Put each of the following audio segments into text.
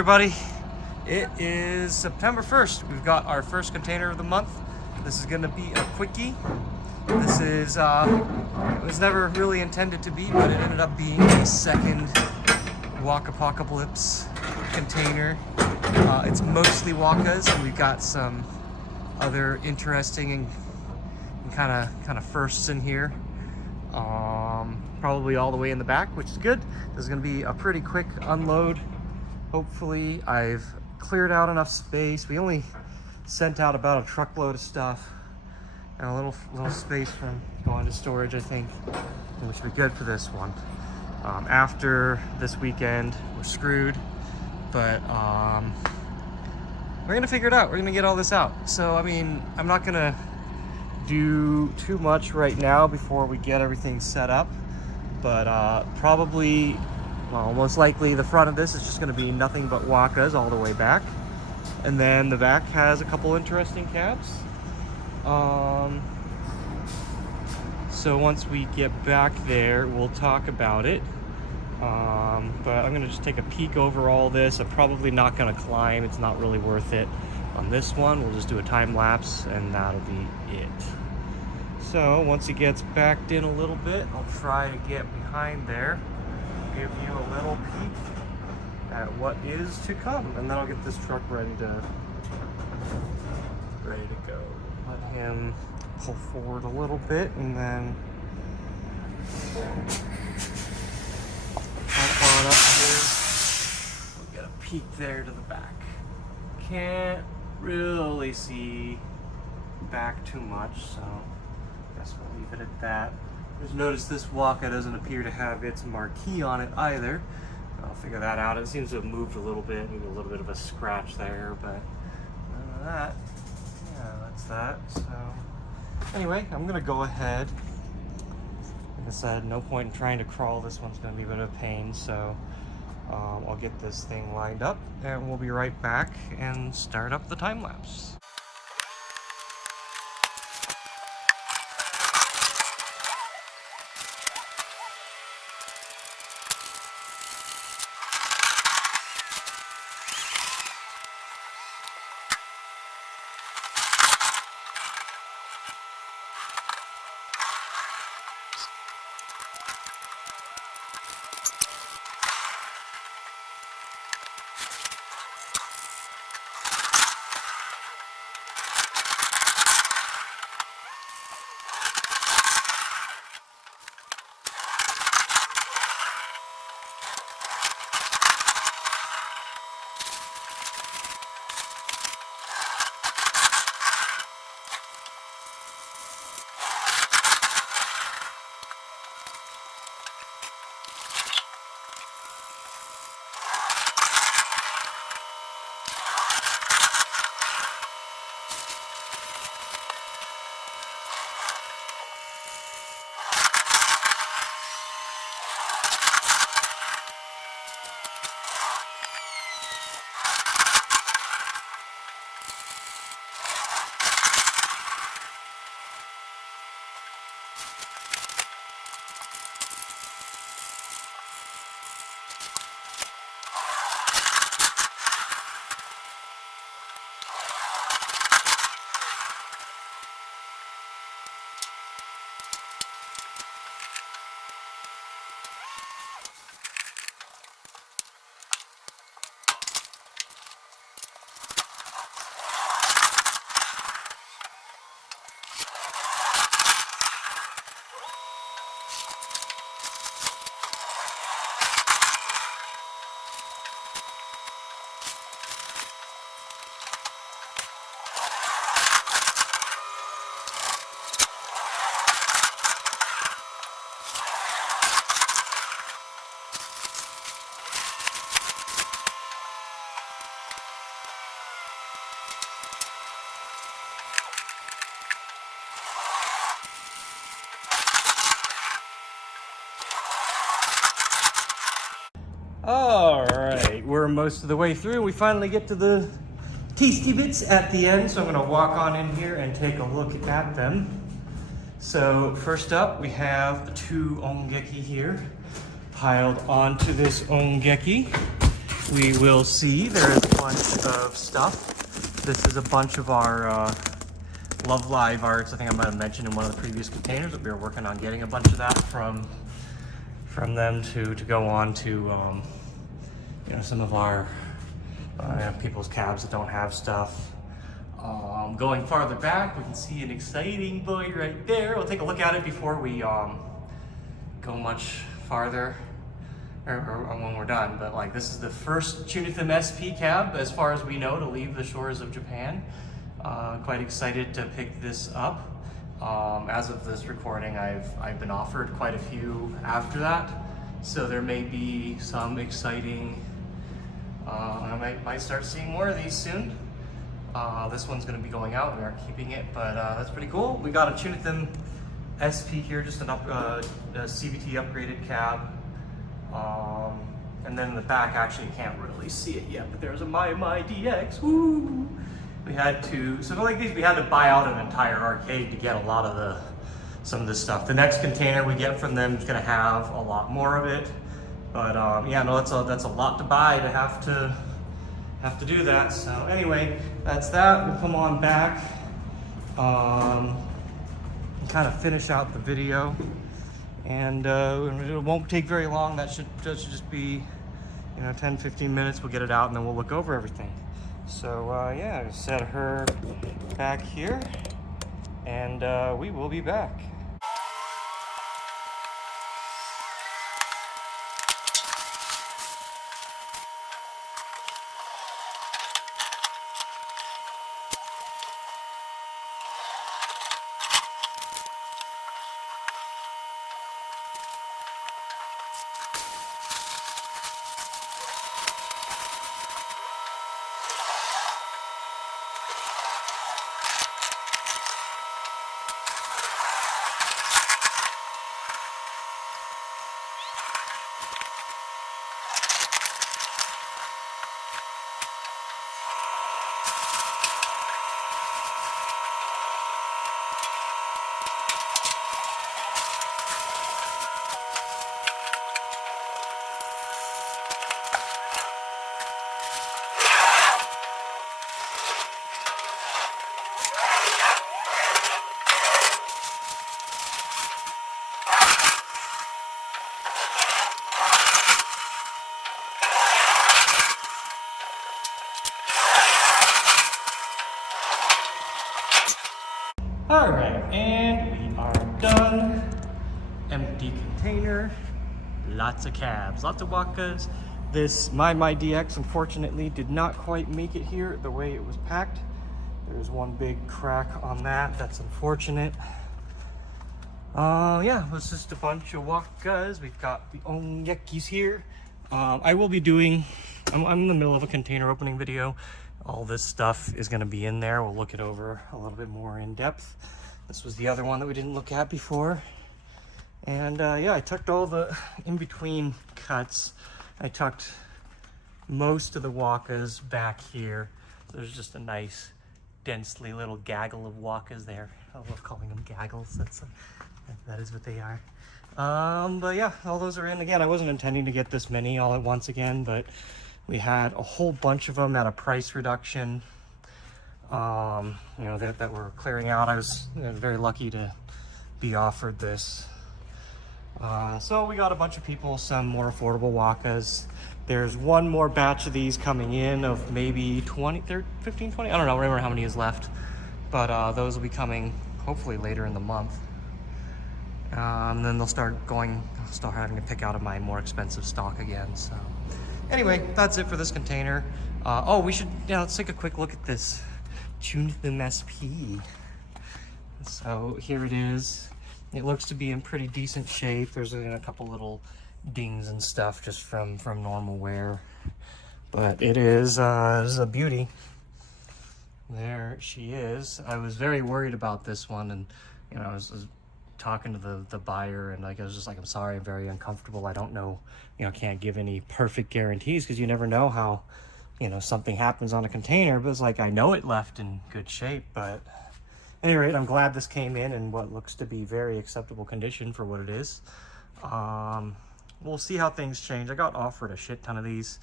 Everybody, it is September 1st. We've got our first container of the month. This is going to be a quickie. This is, it was never really intended to be, but it ended up being a second WACCApocalypse container. It's mostly WACCAs, and we've got some other interesting and kind of firsts in here. Probably all the way in the back, which is good. This is going to be a pretty quick unload. Hopefully I've cleared out enough space. We only sent out about a truckload of stuff and a little space from going to storage, I think, which should be good for this one. After this weekend, we're screwed, but we're gonna figure it out. We're gonna get all this out. So, I mean, I'm not gonna do too much right now before we get everything set up, but probably, well, most likely the front of this is just going to be nothing but WACCAs all the way back. And then the back has a couple interesting cabs. So once we get back there, we'll talk about it. But I'm going to just take a peek over all this. I'm probably not going to climb. It's not really worth it on this one. We'll just do a time lapse and that'll be it. So once it gets backed in a little bit, I'll try to get behind there, give you a little peek at what is to come, and then I'll get this truck ready to go. Let him pull forward a little bit, and then hop on up here. We'll get a peek there to the back. Can't really see back too much, so I guess we'll leave it at that. Just notice this WACCA doesn't appear to have its marquee on it either. I'll figure that out. It seems to have moved a little bit, maybe a little bit of a scratch there, but none of that. Yeah, that's that. So anyway, I'm gonna go ahead. Like I said, no point in trying to crawl. This one's gonna be a bit of a pain, so I'll get this thing lined up and we'll be right back and start up the time lapse. All right, we're most of the way through. We finally get to the tasty bits at the end, so I'm gonna walk on in here and take a look at them. So first up, we have 2 ongeki here piled onto this ongeki. we will see. There is a bunch of stuff. This is a bunch of our Love Live arts. I think I might have mentioned in one of the previous containers that we were working on getting a bunch of that from them to go on to you know, some of our people's cabs that don't have stuff. Going farther back, we can see an exciting boy right there. We'll take a look at it before we go much farther, or when we're done. But like, this is the first CHUNITHM SP cab, as far as we know, to leave the shores of Japan. Quite excited to pick this up. As of this recording, I've been offered quite a few after that, so there may be some exciting. I might start seeing more of these soon. This one's going to be going out. We aren't keeping it, but that's pretty cool. We got a CHUNITHM SP here, just a CVT upgraded cab. And then in the back, actually you can't really see it yet, but there's a maimai DX. Woo! We had to, so like these, we had to buy out an entire arcade to get a lot of some of this stuff. The next container we get from them is going to have a lot more of it. But yeah, no, that's a lot to buy to have to do that. So anyway, that's that. We'll come on back and kind of finish out the video, and it won't take very long. That should just be, you know, 10-15 minutes. We'll get it out and then we'll look over everything. So yeah, I'll set her back here, and we will be back. All right, and we are done. Empty container, lots of cabs, lots of WACCAs. This maimai DX unfortunately did not quite make it here the way it was packed. There's one big crack on that. That's unfortunate. Yeah, it was just a bunch of WACCAs. We've got the onyekis here. I will be doing, I'm in the middle of a container opening video. All this stuff is going to be in there. We'll look it over a little bit more in depth. This was the other one that we didn't look at before. And yeah, I tucked all the in-between cuts. I tucked most of the WACCAs back here. There's just a nice, densely little gaggle of WACCAs there. I love calling them gaggles. That is what they are. But yeah, all those are in. Again, I wasn't intending to get this many all at once again, but we had a whole bunch of them at a price reduction, you know, that we're clearing out. I was very lucky to be offered this. So we got a bunch of people some more affordable WACCAs. There's one more batch of these coming in of maybe 20, 30, 15, 20. I don't know, remember how many is left. But those will be coming hopefully later in the month. And then they'll start having to pick out of my more expensive stock again. So anyway, that's it for this container. Oh, we should, let's take a quick look at this CHUNITHM SP. So here it is. It looks to be in pretty decent shape. There's a couple little dings and stuff just from normal wear, but it is a beauty. There she is. I was very worried about this one, and I was talking to the buyer, and I was just like, I'm sorry, I'm very uncomfortable. I don't know, can't give any perfect guarantees because you never know how, something happens on a container. But it's like, I know it left in good shape, but at any rate, I'm glad this came in what looks to be very acceptable condition for what it is. We'll see how things change. I got offered a shit ton of these.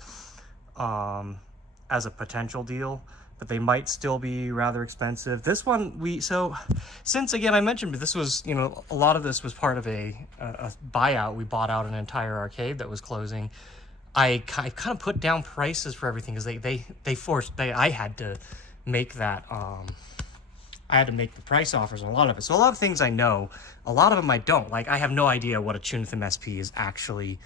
as a potential deal, but they might still be rather expensive. This one, so since again, I mentioned, but this was, you know, a lot of this was part of a buyout. We bought out an entire arcade that was closing. I kind of put down prices for everything because I had to make that, I had to make the price offers on a lot of it. So a lot of things I know, a lot of them I don't. Like, I have no idea what a CHUNITHM SP is actually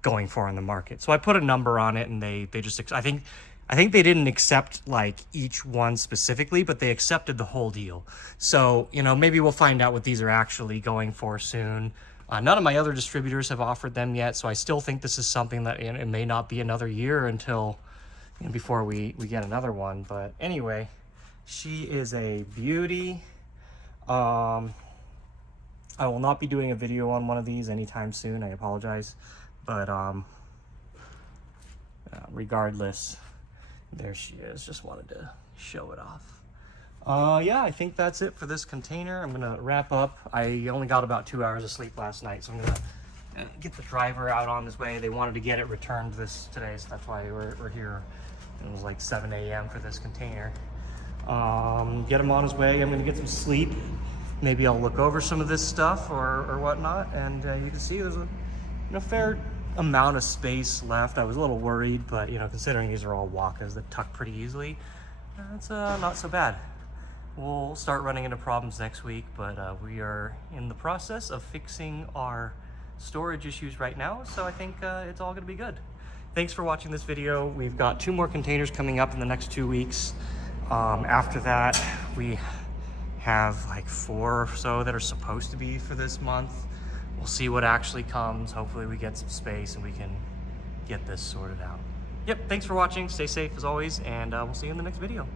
going for in the market. So I put a number on it, and they just, I think they didn't accept like each one specifically, but they accepted the whole deal. So, you know, maybe we'll find out what these are actually going for soon. None of my other distributors have offered them yet, so I still think this is something that, you know, it may not be another year until, you know, before we get another one. But anyway, she is a beauty. I will not be doing a video on one of these anytime soon. I apologize, but regardless, there she is. Just wanted to show it off. Yeah, I think that's it for this container. I'm gonna wrap up. I only got about 2 hours of sleep last night, so I'm gonna get the driver out on his way. They wanted to get it returned today, so that's why we're here. It was like 7 a.m. for this container. Get him on his way. I'm gonna get some sleep. Maybe I'll look over some of this stuff or whatnot, and you can see there's a fair amount of space left. I was a little worried, but, you know, considering these are all WACCAs that tuck pretty easily, it's not so bad. We'll start running into problems next week, but we are in the process of fixing our storage issues right now, so I think it's all gonna be good. Thanks for watching this video. We've got 2 more containers coming up in the next 2 weeks. After that, we have like 4 or so that are supposed to be for this month. We'll see what actually comes. Hopefully we get some space and we can get this sorted out. Yep, thanks for watching. Stay safe as always, and we'll see you in the next video.